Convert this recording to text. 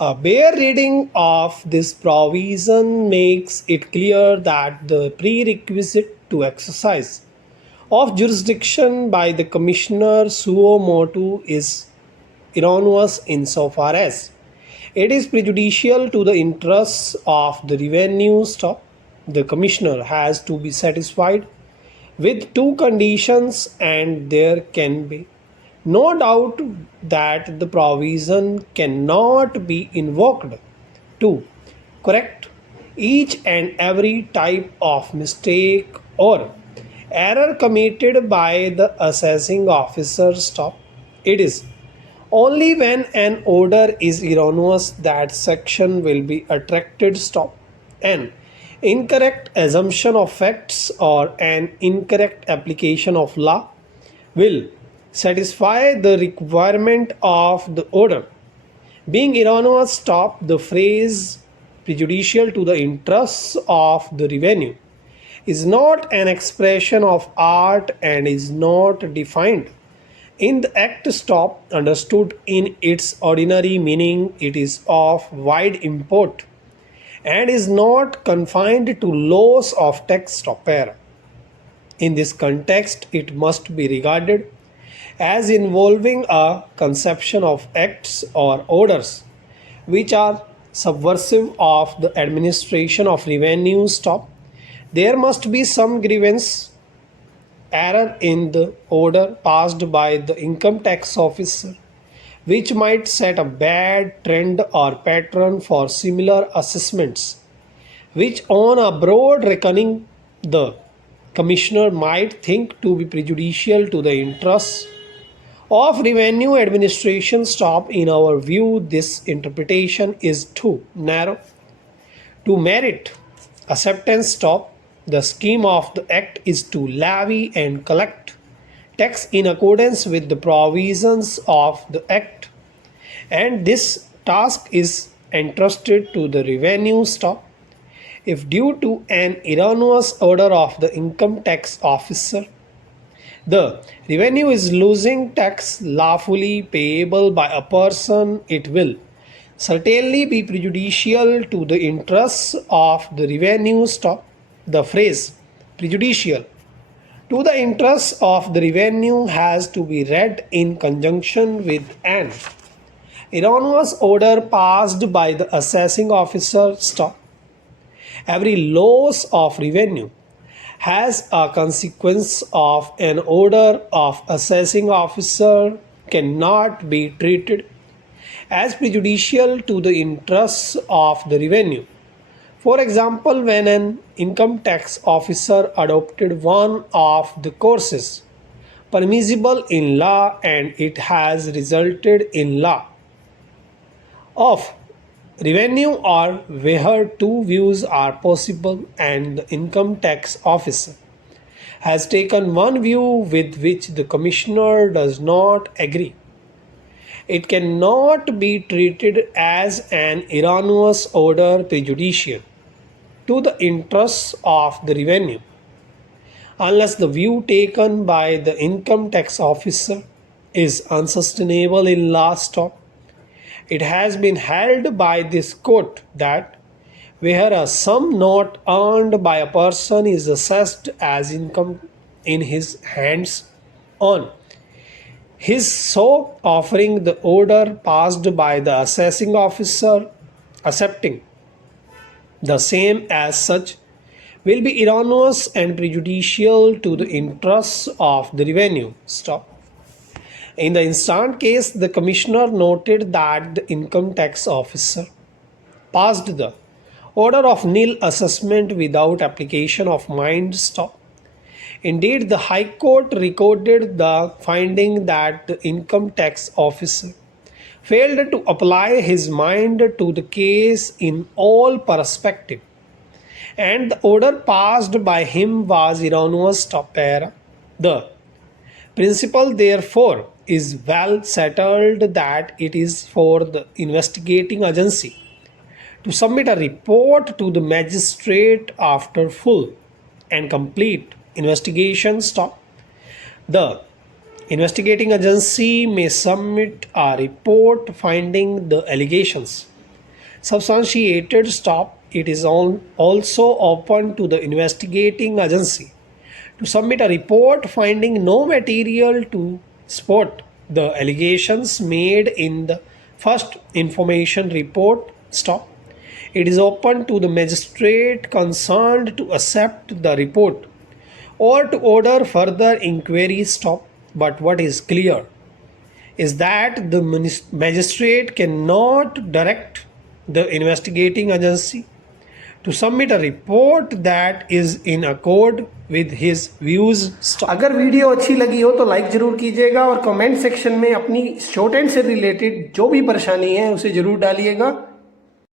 A bare reading of this provision makes it clear that the prerequisite to exercise of jurisdiction by the Commissioner suo motu is erroneous insofar as it is prejudicial to the interests of the revenue stock. The Commissioner has to be satisfied with two conditions, and there can be no doubt that the provision cannot be invoked to correct each and every type of mistake or error committed by the assessing officer. Stop. It is only when an order is erroneous that section will be attracted. Stop. An incorrect assumption of facts or an incorrect application of law will satisfy the requirement of the order. Being erroneous. Stop. The phrase prejudicial to the interests of the revenue is not an expression of art and is not defined in the act. Stop. Understood in its ordinary meaning, it is of wide import and is not confined to laws of text or para. In this context, it must be regarded as involving a conception of acts or orders which are subversive of the administration of revenue. Stop. There must be some grievance error in the order passed by the income tax officer which might set a bad trend or pattern for similar assessments, which on a broad reckoning the commissioner might think to be prejudicial to the interests of revenue administration. Stop. In our view, this interpretation is too narrow to merit acceptance. Stop. The scheme of the act is to levy and collect tax in accordance with the provisions of the act, and this task is entrusted to the revenue. Stop. If due to an erroneous order of the income tax officer, the revenue is losing tax lawfully payable by a person, it will certainly be prejudicial to the interests of the revenue. Stop. The phrase prejudicial to the interests of the revenue has to be read in conjunction with an erroneous order passed by the assessing officer. Stop. Every loss of revenue has a consequence of an order of assessing officer cannot be treated as prejudicial to the interests of the revenue. For example, when an income tax officer adopted one of the courses permissible in law and it has resulted in law of revenue, or where two views are possible and the income tax officer has taken one view with which the commissioner does not agree, it cannot be treated as an erroneous order prejudicial to the interests of the revenue unless the view taken by the income tax officer is unsustainable in law. Stop. It has been held by this court that where a sum not earned by a person is assessed as income in his hands on his so offering, the order passed by the assessing officer accepting the same as such will be erroneous and prejudicial to the interests of the revenue. Stop. In the instant case, the commissioner noted that the income tax officer passed the order of nil assessment without application of mind. Stop. Indeed, the High Court recorded the finding that the income tax officer failed to apply his mind to the case in all perspective, and the order passed by him was erroneous. Stop. The principle, therefore, is well settled that it is for the investigating agency to submit a report to the magistrate after full and complete investigation. Stop. The investigating agency may submit a report finding the allegations substantiated stop. It is also open to the investigating agency to submit a report finding no material to support the allegations made in the first information report stop. It is open to the magistrate concerned to accept the report or to order further inquiry stop. But what is clear is that the magistrate cannot direct the investigating agency to submit a report that is in accord with his views. अगर video अच्छी लगी हो तो like ज़रूर कीजिएगा और comment section में अपनी शॉर्ट हैंड से रिलेटेड जो भी परेशानी है उसे ज़रूर डालिएगा।